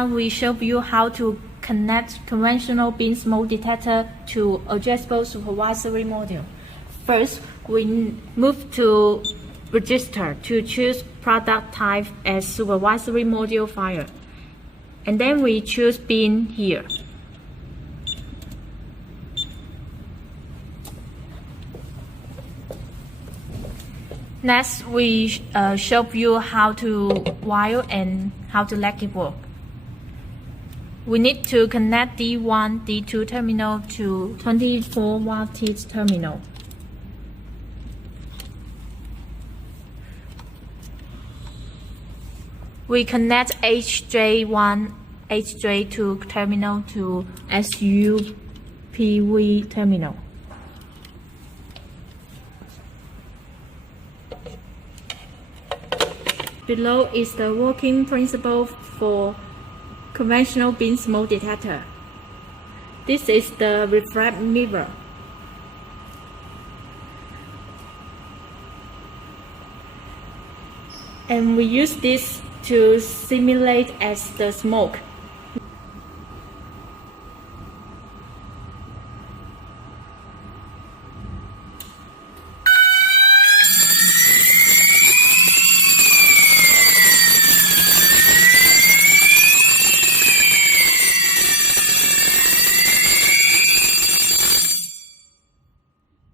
Now we show you how to connect conventional beam smoke detector to adjustable supervisory module. First, we move to register to choose product type as supervisory module file. And then we choose beam here. Next, we show you how to wire and how to let it work. We need to connect D1, D2 terminal to 24 wattage terminal. We connect HJ1, HJ2 terminal to SUPV terminal. Below is the working principle for conventional beam smoke detector. This is the reflect mirror. And we use this to simulate as the smoke.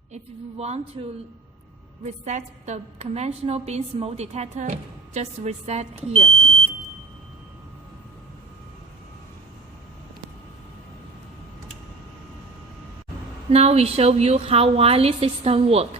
If you want to reset the conventional beam smoke detector, just reset here. Now we show you how wireless system work.